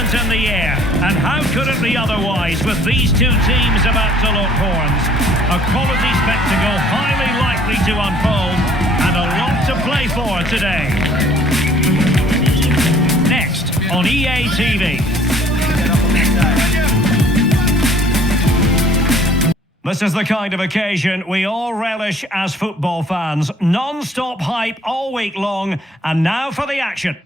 excitement in the air. And how could it be otherwise with these two teams about to lock horns? A quality spectacle highly likely to unfold and a lot to play for today. Next on EA TV. This is the kind of occasion we all relish as football fans. Non-stop hype all week long, and now for the action.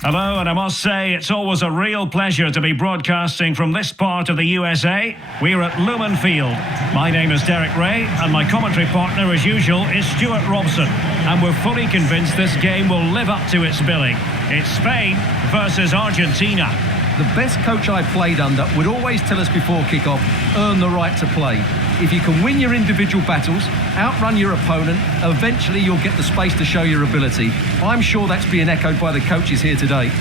Hello, and I must say it's always a real pleasure to be broadcasting from this part of the USA. We're at Lumen Field. My name is Derek Ray, and my commentary partner, as usual, is Stuart Robson. And we're fully convinced this game will live up to its billing. It's Spain versus Argentina. The best coach I played under would always tell us before kick-off, earn the right to play. If you can win your individual battles, outrun your opponent, eventually you'll get the space to show your ability. I'm sure that's being echoed by the coaches here today.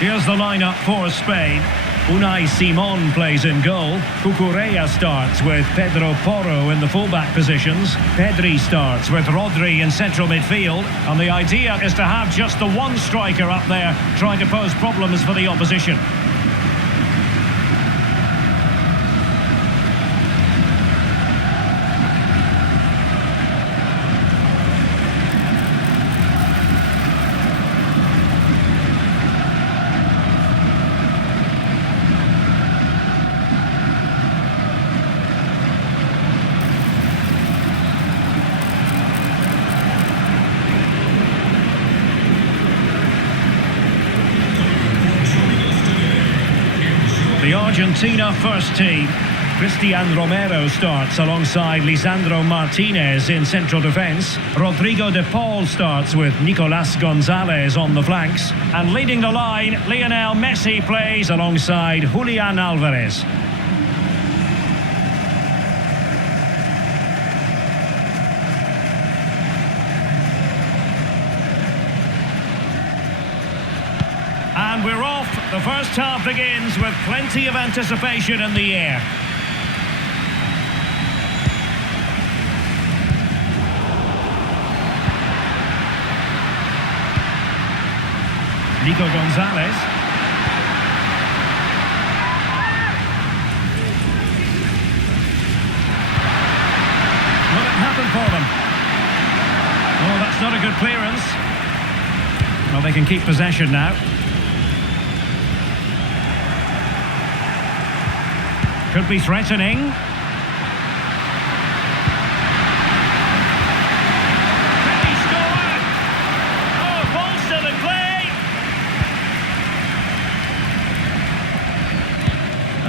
Here's the lineup for Spain. Unai Simon plays in goal. Cucurella starts with Pedro Porro in the fullback positions. Pedri starts with Rodri in central midfield. And the idea is to have just the one striker up there trying to pose problems for the opposition. The Argentina first team. Cristian Romero starts alongside Lisandro Martinez in central defence. Rodrigo de Paul starts with Nicolas Gonzalez on the flanks. And leading the line, Lionel Messi plays alongside Julian Alvarez. And we're off. The first half begins with plenty of anticipation in the air. Nico Gonzalez. Will it happen for them? Oh, that's not a good clearance. Well, they can keep possession now. Could be threatening. He scored! Oh, ball still in play!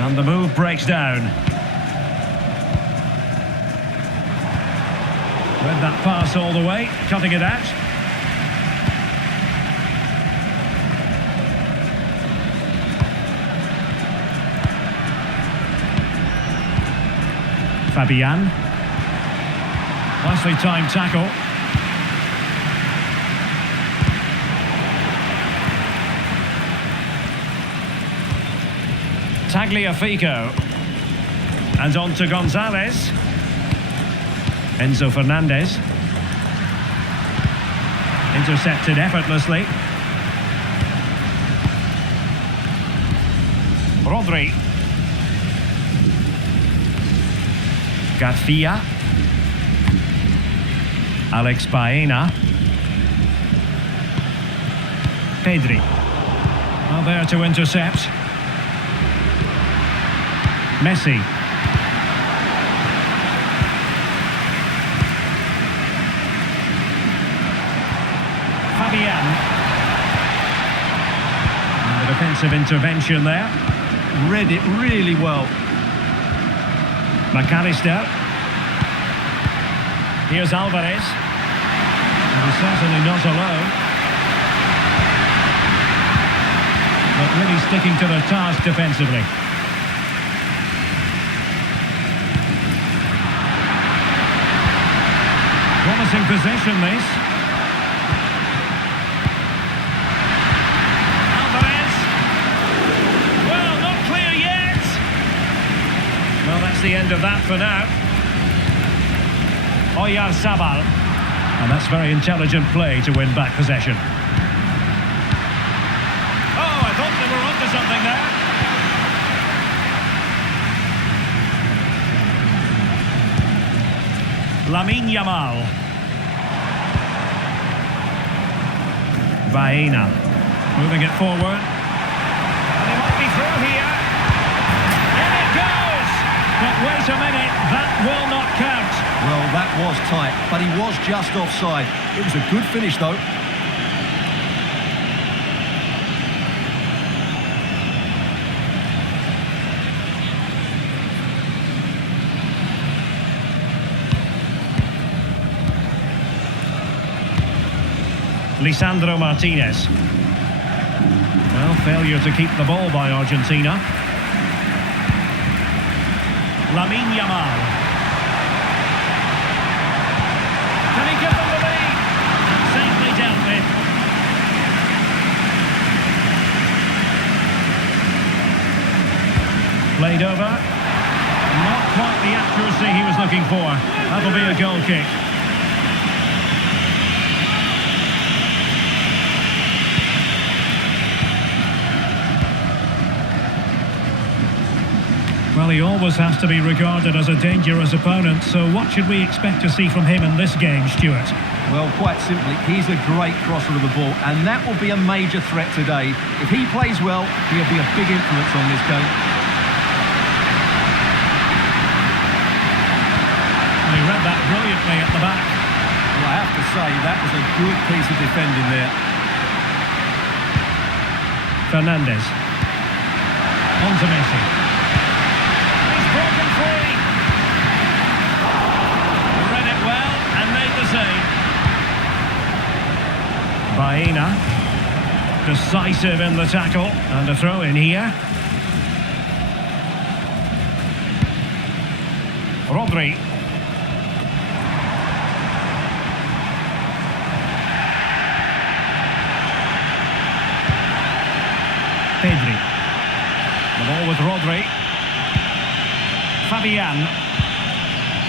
And the move breaks down. Read that pass all the way, cutting it out. Fabian. Nicely timed tackle. Tagliafico. And on to Gonzalez. Enzo Fernandez. Intercepted effortlessly. Rodri. Garcia. Alex Baena. Pedri. Well, there to intercept. Messi. Fabian. And the defensive intervention there. Read it really well. McAllister. Here's Alvarez. And he's certainly not alone. But really sticking to their task defensively. Promising possession, this. Alvarez. Well, not clear yet. Well, that's the end of that for now. Oyarzabal. And that's very intelligent play to win back possession. Oh, I thought they were onto something there. Lamine Yamal. Baena. Moving it forward. And he might be through here. In it goes! But wait a minute, that will not count. Well, that was tight, but he was just offside. It was a good finish, though. Lisandro Martinez. Well, failure to keep the ball by Argentina. Lamine Yamal. Can he give them the lead? Safely dealt with. Played over. Not quite the accuracy he was looking for. That'll be a goal kick. Well, he always has to be regarded as a dangerous opponent, so what should we expect to see from him in this game, Stuart? Well, quite simply, he's a great crosser of the ball, and that will be a major threat today. If he plays well, he'll be a big influence on this game. And he read that brilliantly at the back. Well, I have to say, that was a good piece of defending there. Fernandez. On to Messi. Broken free. Read it well and made the save. Baena. Decisive in the tackle. And a throw in here. Rodri. Pedri. The ball with Rodri. Fabian.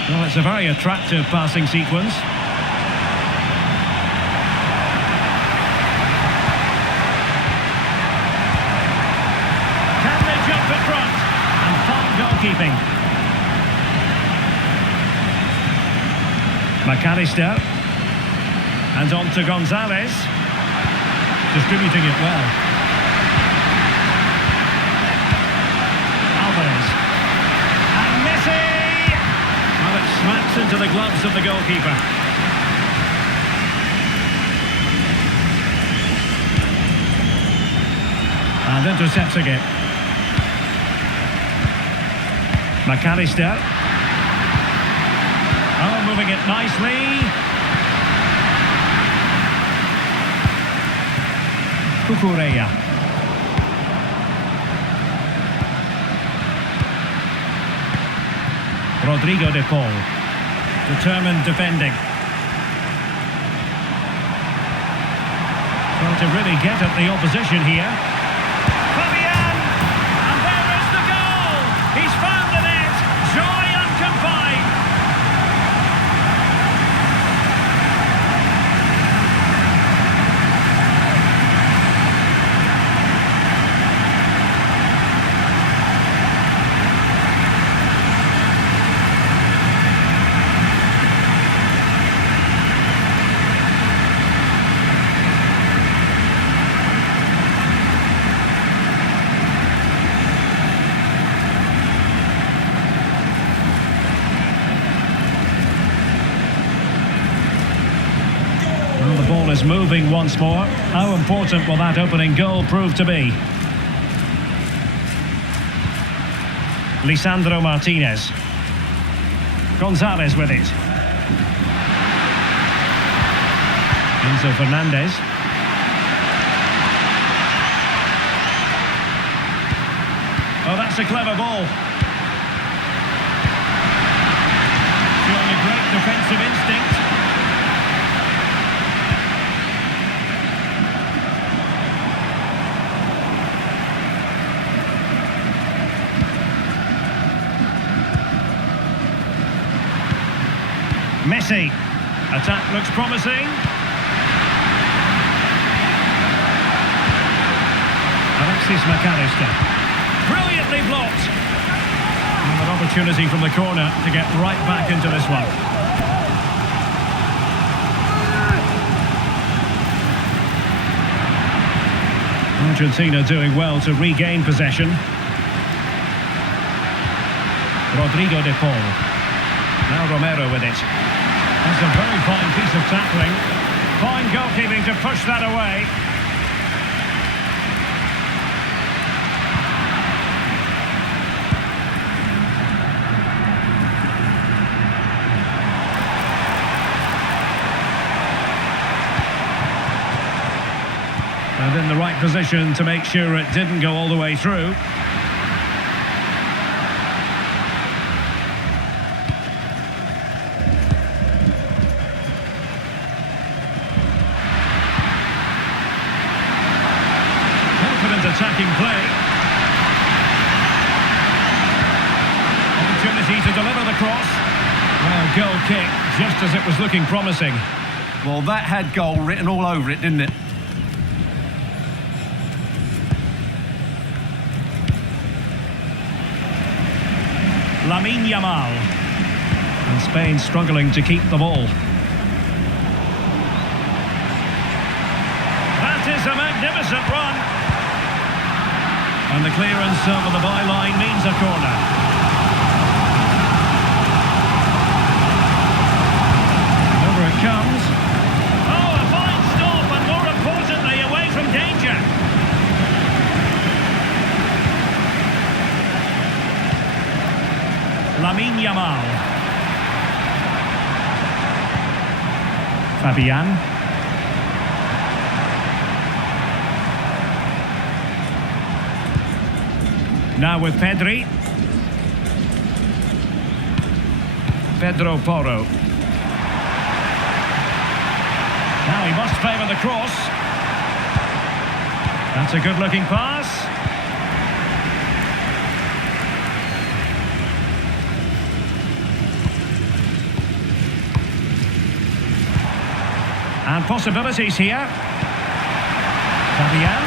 Well, it's a very attractive passing sequence. Can they jump in front? And fine goalkeeping. McAllister. And on to Gonzalez. Distributing it well. Alvarez. Well, it smacks into the gloves of the goalkeeper. And intercepting it. McAllister. Oh, moving it nicely. Cucurella. Rodrigo de Paul. Determined defending. Well, to really get at the opposition here. Fabian! And there is the goal! He's found the net! Joy unconfined! Well, the ball is moving once more. How important will that opening goal prove to be? Lisandro Martinez. Gonzalez with it. Enzo Fernandez. Oh, that's a clever ball. Showing a great defensive instinct. Messi. Attack looks promising. Alexis McAllister. Brilliantly blocked. And an opportunity from the corner to get right back into this one. Argentina doing well to regain possession. Rodrigo de Paul. Now Romero with it. That's a very fine piece of tackling. Fine goalkeeping to push that away. And in the right position to make sure it didn't go all the way through. Confident attacking play. Opportunity to deliver the cross. Well, goal kick, just as it was looking promising. Well, that had goal written all over it, didn't it? Lamine Yamal. And Spain struggling to keep the ball. That is a magnificent run. And the clearance over the byline means a corner. Over it comes. Oh, a fine stop, and more importantly, away from danger. Lamine Yamal. Fabian. Now with Pedri. Pedro Porro. Now he must favour the cross. That's a good-looking pass. And possibilities here. Fabian.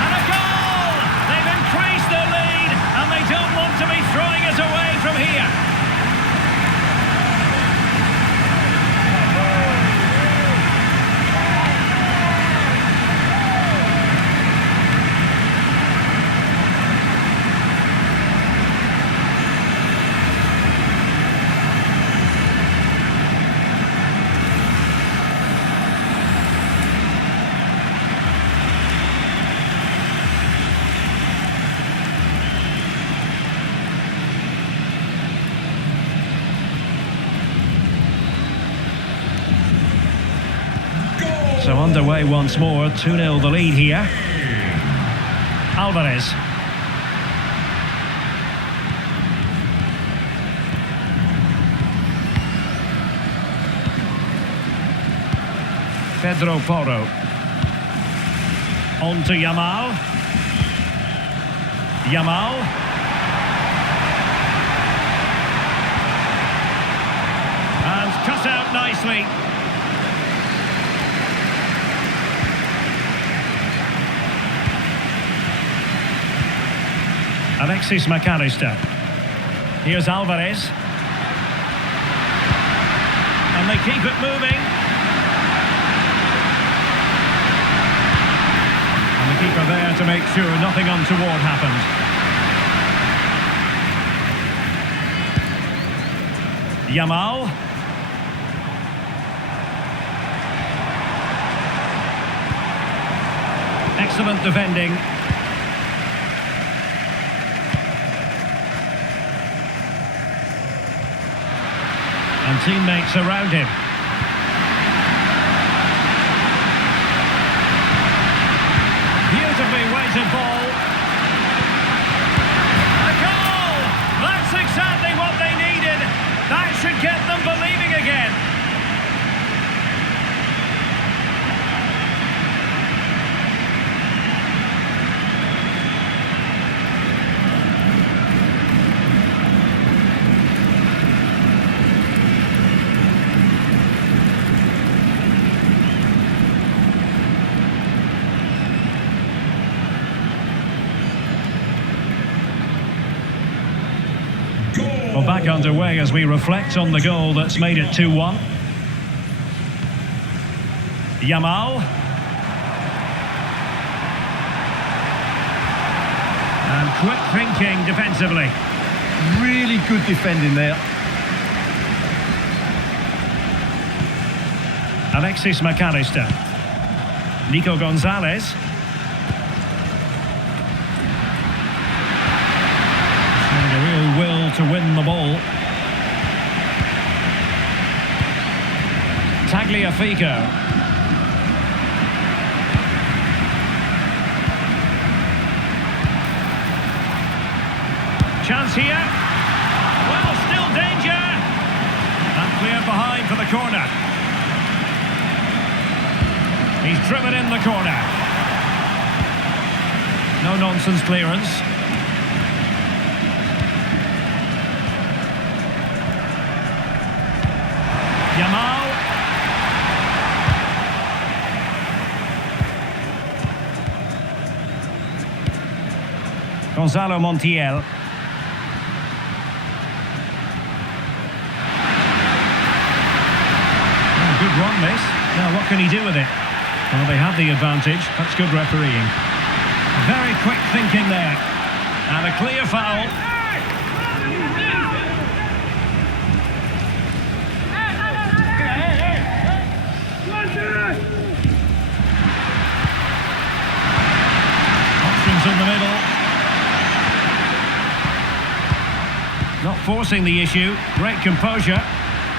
And a goal! They've increased their lead, and they don't want to be throwing it away from here. So underway once more, 2-0 the lead here. Alvarez. Pedro Porro. On to Yamal. Yamal. And cut out nicely. Alexis McAllister. Here's Alvarez. And they keep it moving. And the keeper there to make sure nothing untoward happened. Yamal. Excellent defending. teammates around him. Beautifully weighted ball. A goal! That's exactly what they needed. That should get them believing again. Well, back underway as we reflect on the goal that's made it 2-1. Yamal. And quick thinking defensively. Really good defending there. Alexis McAllister. Nico Gonzalez. Showing a real will to win the ball. Tagliafico. Chance here. Well, still danger. And cleared behind for the corner. He's driven in the corner. No nonsense clearance. Yamal. Gonzalo Montiel. Good run, this. Now, what can he do with it? Well, they have the advantage. That's good refereeing. Very quick thinking there. And a clear foul. Options in the middle. Not forcing the issue. Great composure.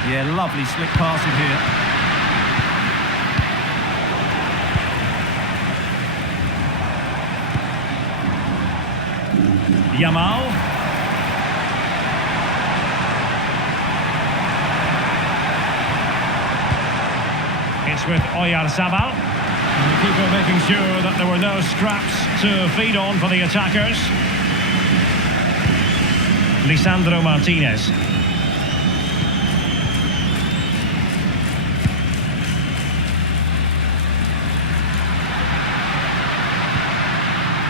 Yeah, lovely slick passing here. Yamal. It's with Oyarzabal. And the keeper making sure that there were no scraps to feed on for the attackers. Lisandro Martinez.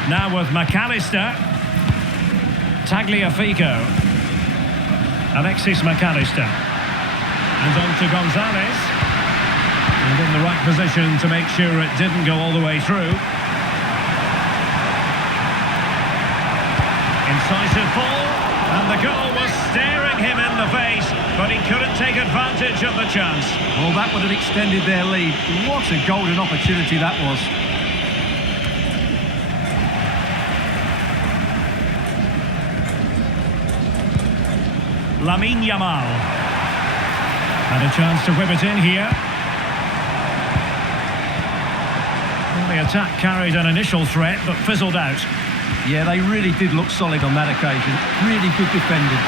Now with McAllister. Tagliafico. Alexis McAllister. And on to Gonzalez. And in the right position to make sure it didn't go all the way through. Incisive ball. And the goal was staring him in the face, but he couldn't take advantage of the chance. Well, that would have extended their lead. What a golden opportunity that was. Lamine Yamal. Had a chance to whip it in here. Well, the attack carried an initial threat, but fizzled out. Yeah, they really did look solid on that occasion. Really good defending.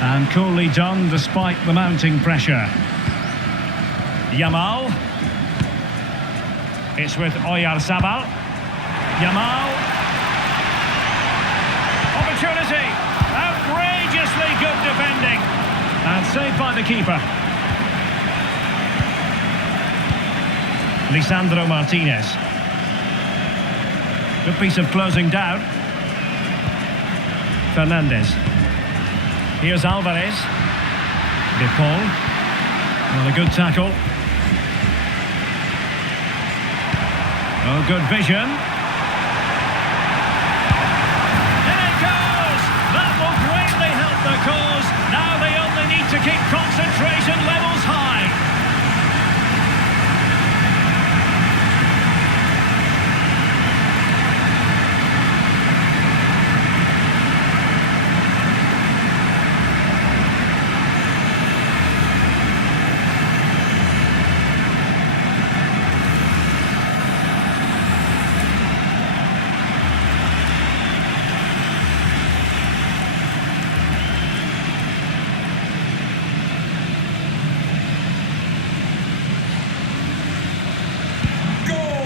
And coolly done despite the mounting pressure. Yamal. It's with Oyarzabal. Yamal. Opportunity. Outrageously good defending. And saved by the keeper. Lisandro Martinez. Good piece of closing down. Fernandez. Here's Alvarez. De Paul. Well, a good tackle. Oh, good vision. There it goes! That will greatly help the cause. Now they only need to keep concentration levels high.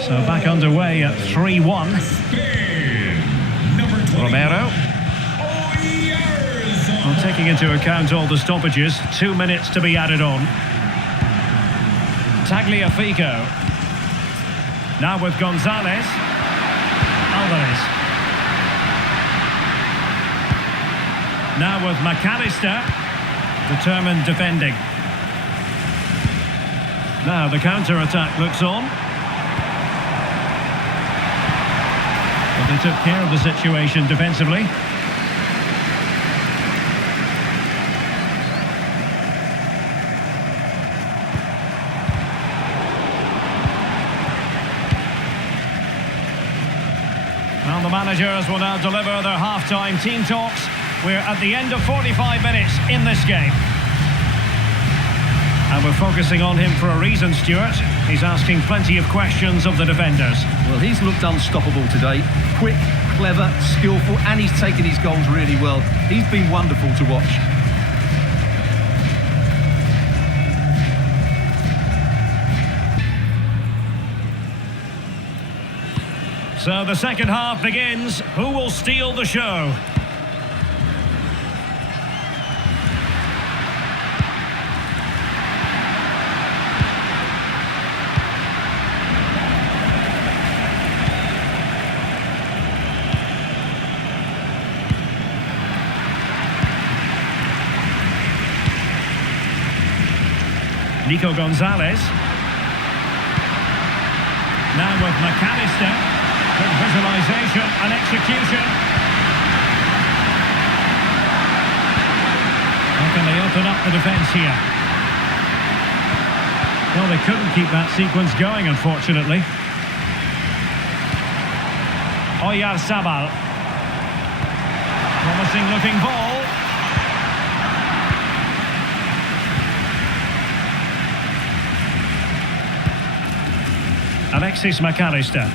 So back underway at 3-1. Romero. Well, taking into account all the stoppages, 2 minutes to be added on. Tagliafico. Now with Gonzalez. Alvarez. Now with McAllister. Determined defending. Now the counter-attack looks on. But they took care of the situation defensively. Well, the managers will now deliver their half-time team talks. We're at the end of 45 minutes in this game. And we're focusing on him for a reason, Stuart. He's asking plenty of questions of the defenders. Well, he's looked unstoppable today. Quick, clever, skillful, and he's taken his goals really well. He's been wonderful to watch. So the second half begins. Who will steal the show? Nico Gonzalez. Now with McAllister. Good visualisation and execution. How can they open up the defence here? Well, they couldn't keep that sequence going, unfortunately. Oyarzabal. Promising looking ball. Alexis McAllister.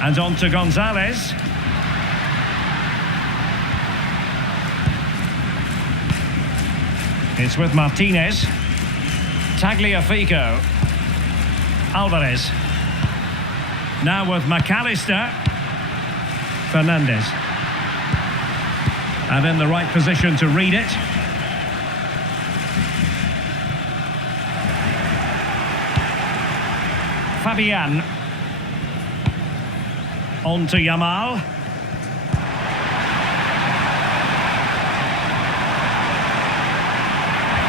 And on to Gonzalez. It's with Martinez. Tagliafico. Alvarez. Now with McAllister. Fernandez. And in the right position to read it. Fabian. On to Yamal.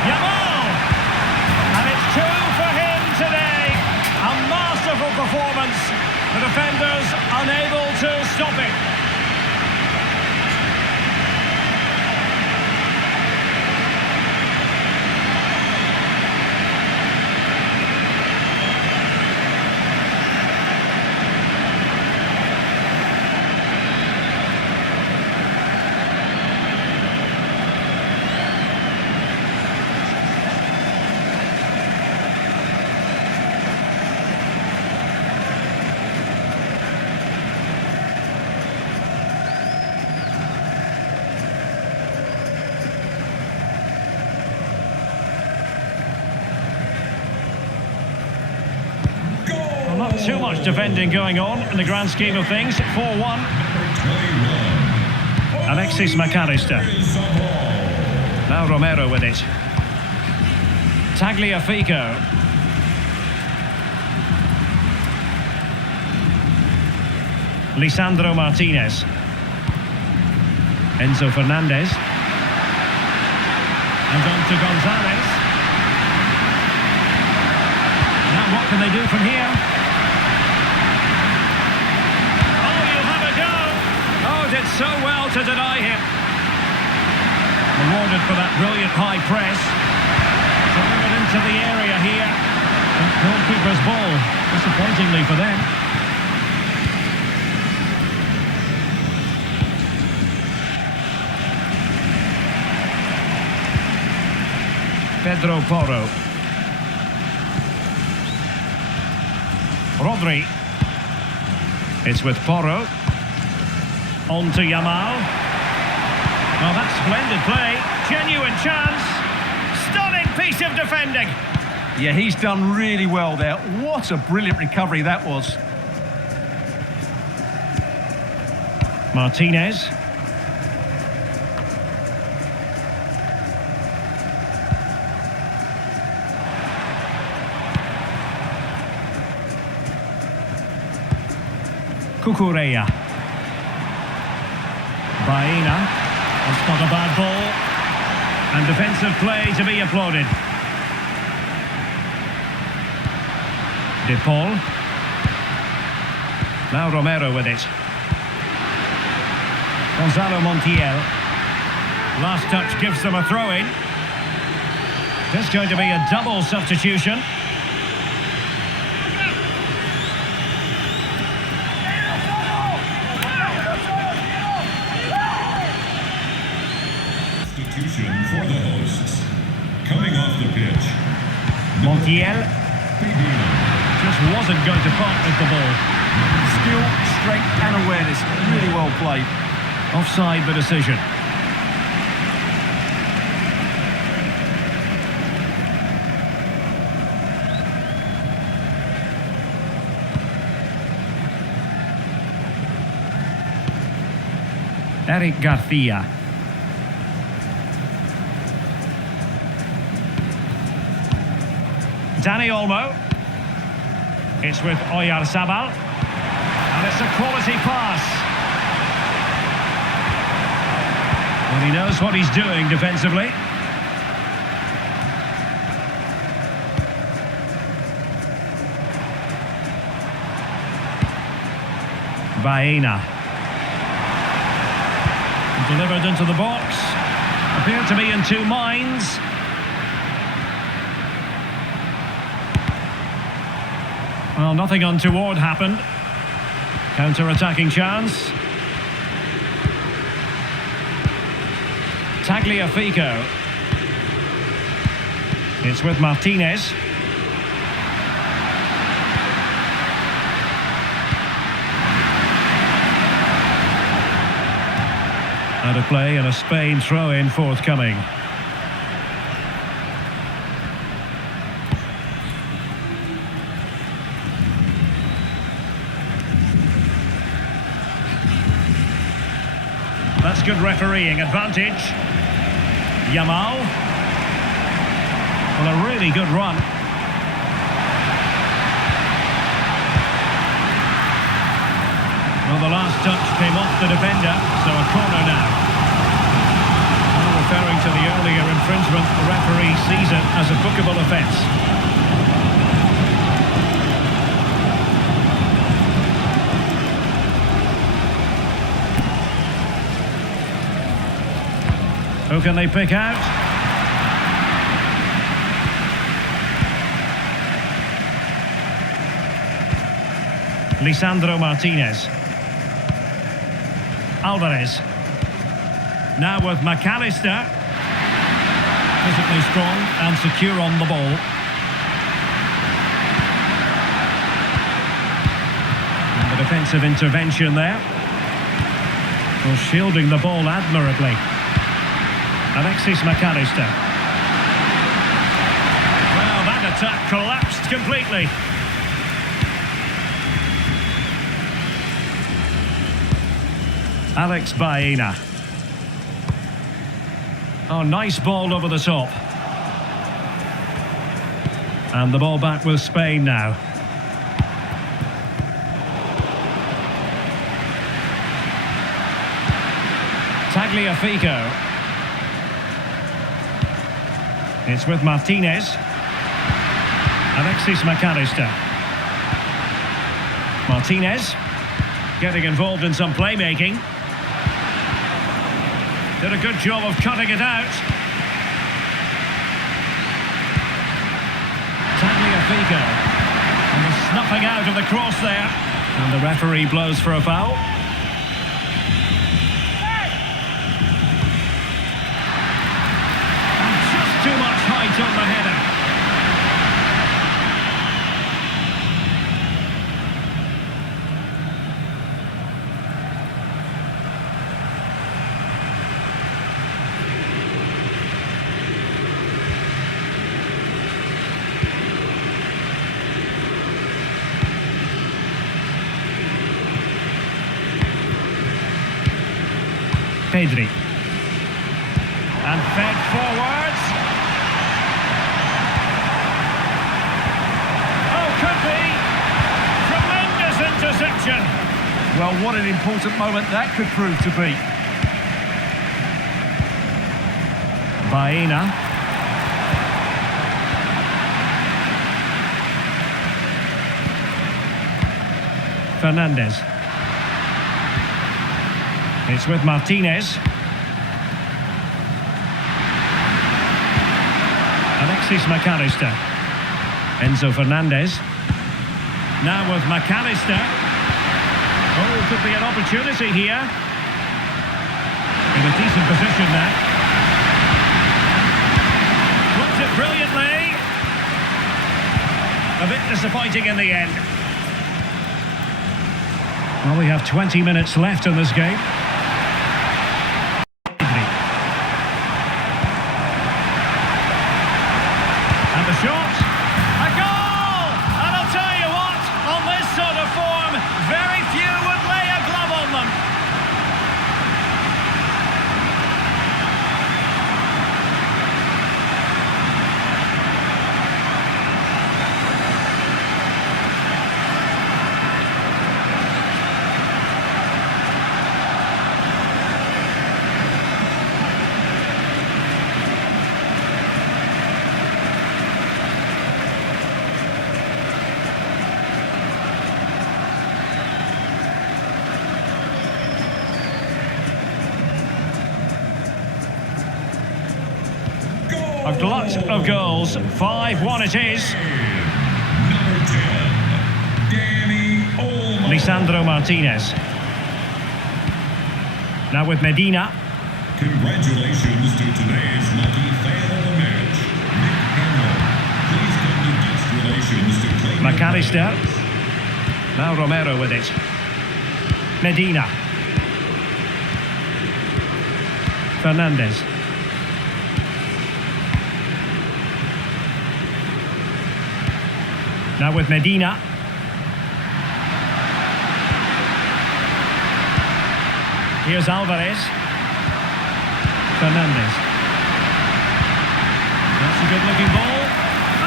Yamal! And it's 2 for him today. A masterful performance. The defenders unable to stop it. Not too much defending going on in the grand scheme of things. 4-1. Alexis McAllister. Now Romero with it. Tagliafico. Lisandro Martinez. Enzo Fernandez. And on to Gonzalez. Now what can they do from here? Did so well to deny him. Rewarded for that brilliant high press. Delivered into the area here. Goalkeeper's ball, disappointingly for them. Pedro Porro. Rodri. It's with Porro. On to Yamal. Well, that's splendid play. Genuine chance. Stunning piece of defending. Yeah, he's done really well there. What a brilliant recovery that was. Martinez. Cucurella. Baena. That's not a bad ball. And defensive play to be applauded. De Paul. Now Romero with it. Gonzalo Montiel. Last touch gives them a throw-in. This is going to be a double substitution. Substitution for the hosts. Coming off the pitch. Montiel. Just wasn't going to part with the ball. Skill, strength and awareness. Really well played. Offside the decision. Eric Garcia. Dani Olmo. It's with Oyarzabal. And it's a quality pass. And he knows what he's doing defensively. Baena. Delivered into the box. Appeared to be in two minds. Well, nothing untoward happened. Counter-attacking chance. Tagliafico. It's with Martinez. Out of play and a Spain throw-in forthcoming. That's good refereeing advantage. Yamal. Well, a really good run. Well, the last touch came off the defender, so a corner now. Well, referring to the earlier infringement, the referee sees it as a bookable offence. Who can they pick out? Lisandro Martinez. Alvarez. Now with McAllister. Physically strong and secure on the ball. And the defensive intervention there. Well, shielding the ball admirably. Alexis McAllister. Well, that attack collapsed completely. Alex Baena. Oh, nice ball over the top. And the ball back with Spain now. Tagliafico. It's with Martinez. Alexis McAllister. Martinez getting involved in some playmaking. Did a good job of cutting it out. Tagliafico. And the snuffing out of the cross there. And the referee blows for a foul. Too much height on the header. Pedri. And fed forwards. Oh, could be. Tremendous interception. Well, what an important moment that could prove to be. Baena. Fernandez. It's with Martinez. Alexis McAllister. Enzo Fernandez. Now with McAllister. Oh, could be an opportunity here. In a decent position now. Blocked it brilliantly. A bit disappointing in the end. Well, we have 20 minutes left in this game. And the shot. A goal! And I'll tell you what, on this sort of form, very few would lay a glove on them. A glut of goals, 5-1 it is. Number 10, Danny Olmo. Lisandro Martinez. Now with Medina. Congratulations to today's lucky fan of the match, Nick Harrell. Please come to guest relations to claim your McAllister. prize. Now Romero with it. Medina. Fernandez. Now with Medina. Here's Alvarez. Fernandez. That's a good-looking ball.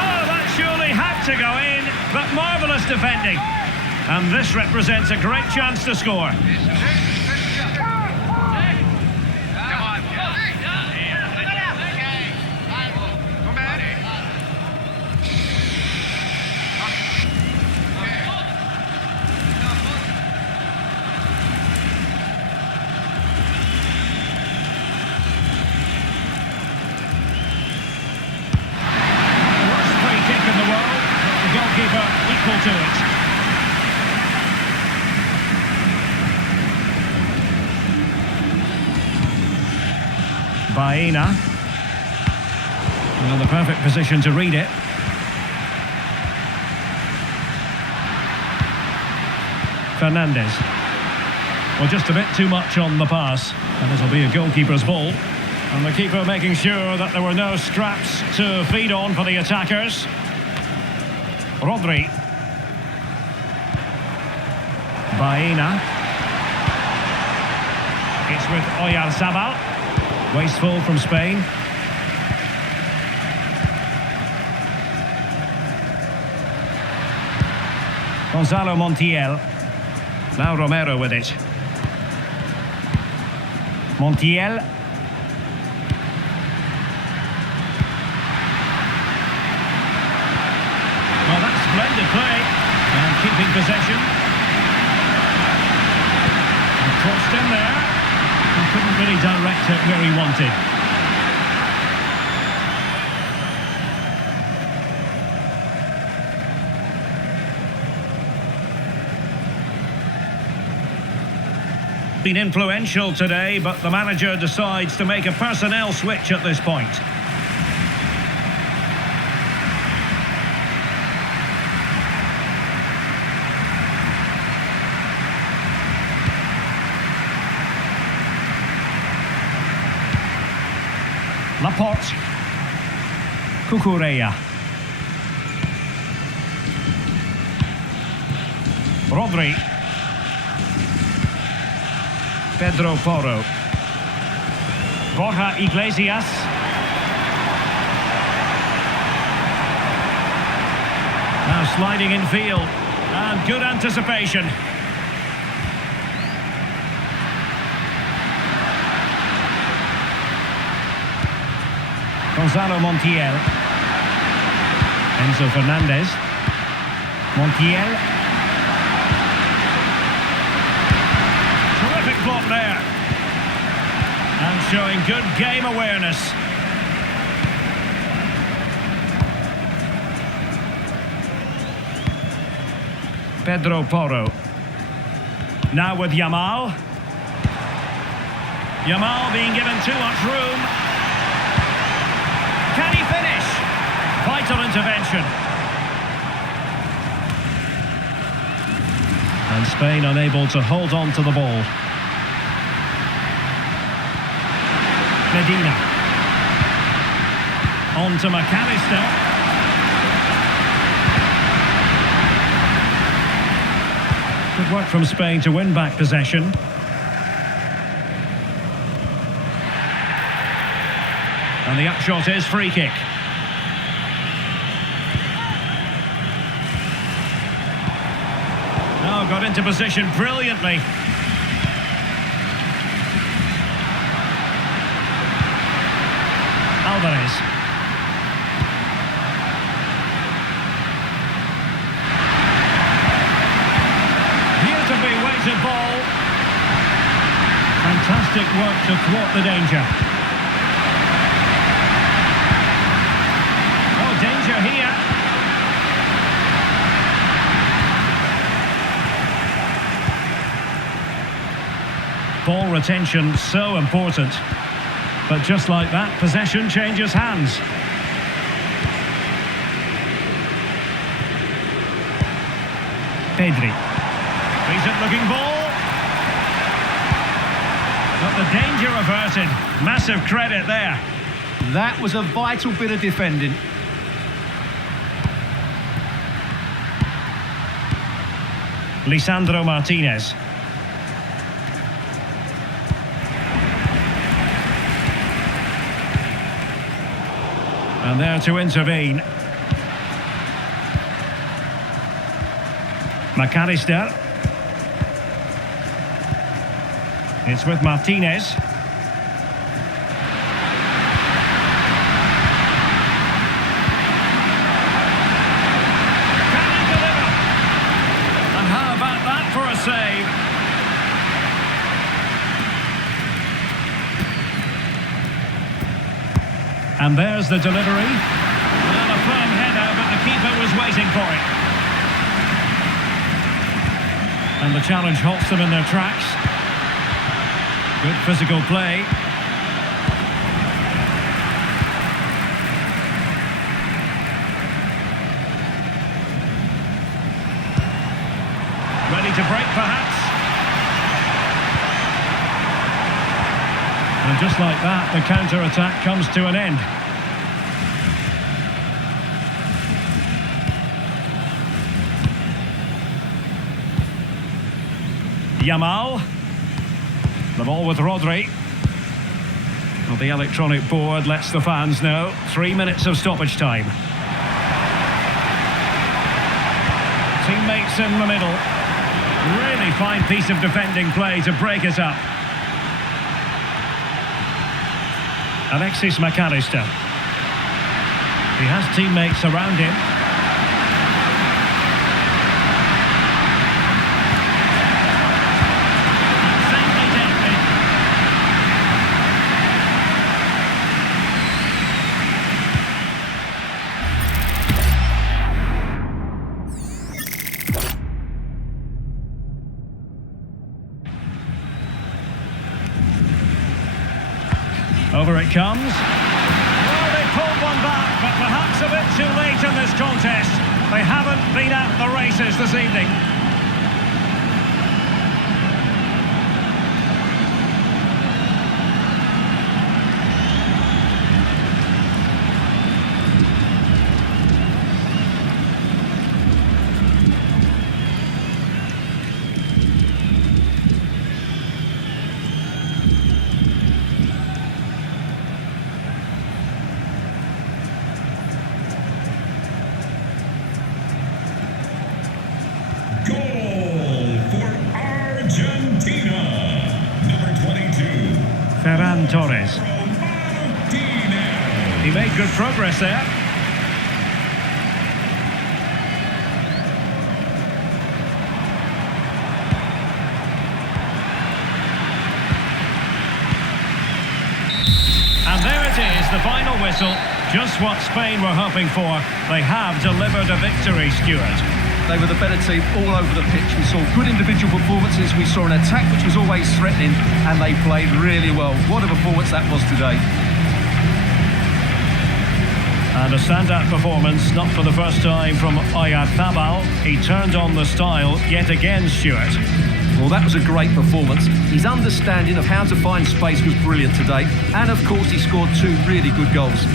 Oh, that surely had to go in, but marvellous defending. And this represents a great chance to score. Goalkeeper equal to it. Baena. Well, the perfect position to read it. Fernandez. Well, just a bit too much on the pass. And this will be a goalkeeper's ball. And the keeper making sure that there were no scraps to feed on for the attackers. Rodri. Baena. It's with Oyarzabal. Wasteful from Spain. Gonzalo Montiel. Now Romero with it. Montiel. Well, that's splendid play. And keeping possession. And crossed in there. He couldn't really direct it where he wanted. Been influential today, but the manager decides to make a personnel switch at this point. Laporte. Cucurella. Rodri. Pedro Porro. Borja Iglesias. Now sliding in field. And good anticipation. Gonzalo Montiel. Enzo Fernandez. Montiel. Terrific block there. And showing good game awareness. Pedro Porro. Now with Yamal. Yamal being given too much room. Can he finish? Vital intervention. And Spain unable to hold on to the ball. Medina. On to McAllister. Good work from Spain to win back possession. And the upshot is free kick. Oh, got into position brilliantly. Alvarez. Beautifully weighted ball. Fantastic work to thwart the danger. Oh, danger here. Ball retention so important. But just like that, possession changes hands. Pedri. Decent looking ball. But the danger averted. Massive credit there. That was a vital bit of defending. Lisandro Martinez. And there to intervene. McAllister. It's with Martinez. Can he deliver? And how about that for a save? And there's the delivery. Well, a firm header, but the keeper was waiting for it. And the challenge halts them in their tracks. Good physical play. Ready to break, perhaps. And just like that, the counter-attack comes to an end. Yamal. The ball with Rodri. Well, the electronic board lets the fans know. 3 minutes of stoppage time. Teammates in the middle. Really fine piece of defending play to break it up. Alexis McAllister. He has teammates around him. Over it comes. Well, they pulled one back, but perhaps a bit too late in this contest. They haven't been at the races this evening. Ferran Torres. He made good progress there. And there it is, the final whistle. Just what Spain were hoping for. They have delivered a victory, Stuart. They were the better team all over the pitch. We saw good individual performances. We saw an attack which was always threatening, and they played really well. What a performance that was today. And a standout performance, not for the first time, from Oyarzabal. He turned on the style yet again, Stuart. Well, that was a great performance. His understanding of how to find space was brilliant today. And, of course, he scored 2 really good goals.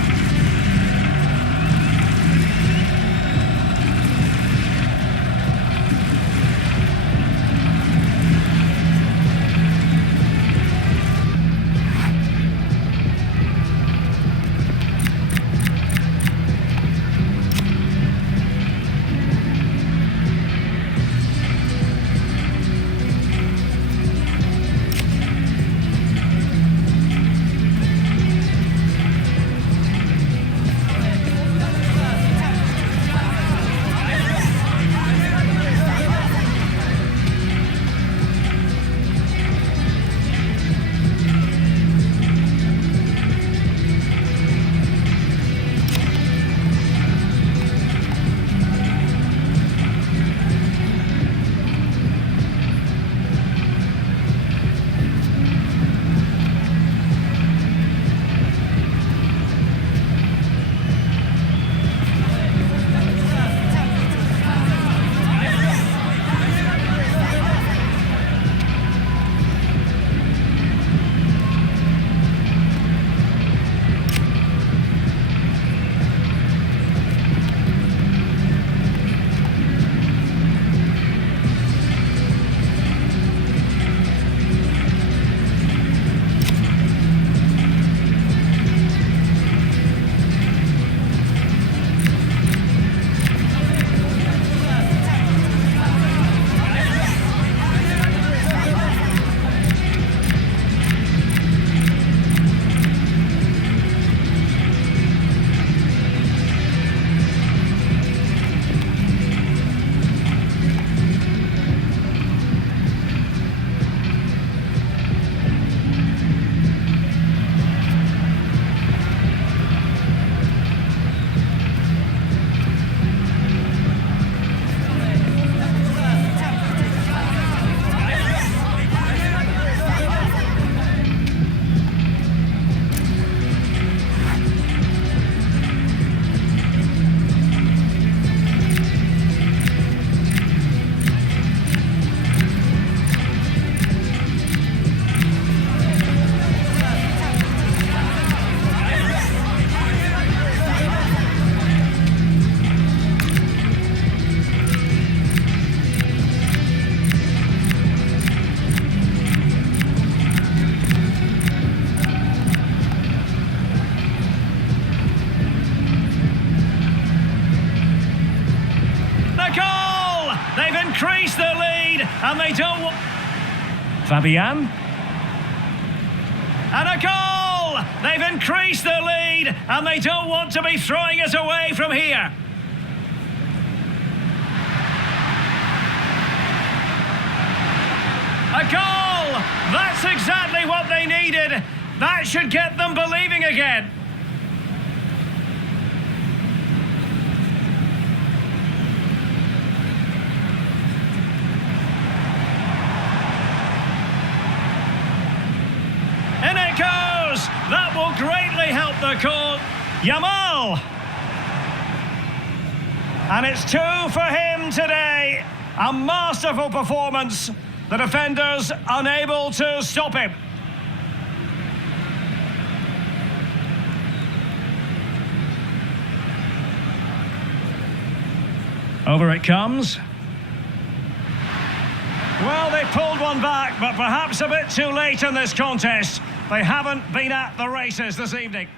increase their lead, and they don't want... Fabian. And a goal! They've increased their lead, and they don't want to be throwing it away from here. A goal! That's exactly what they needed. That should get them believing again. In it goes! That will greatly help the cause. Yamal! And it's 2 for him today. A masterful performance. The defenders unable to stop him. Over it comes. Well, they pulled one back, but perhaps a bit too late in this contest. They haven't been at the races this evening.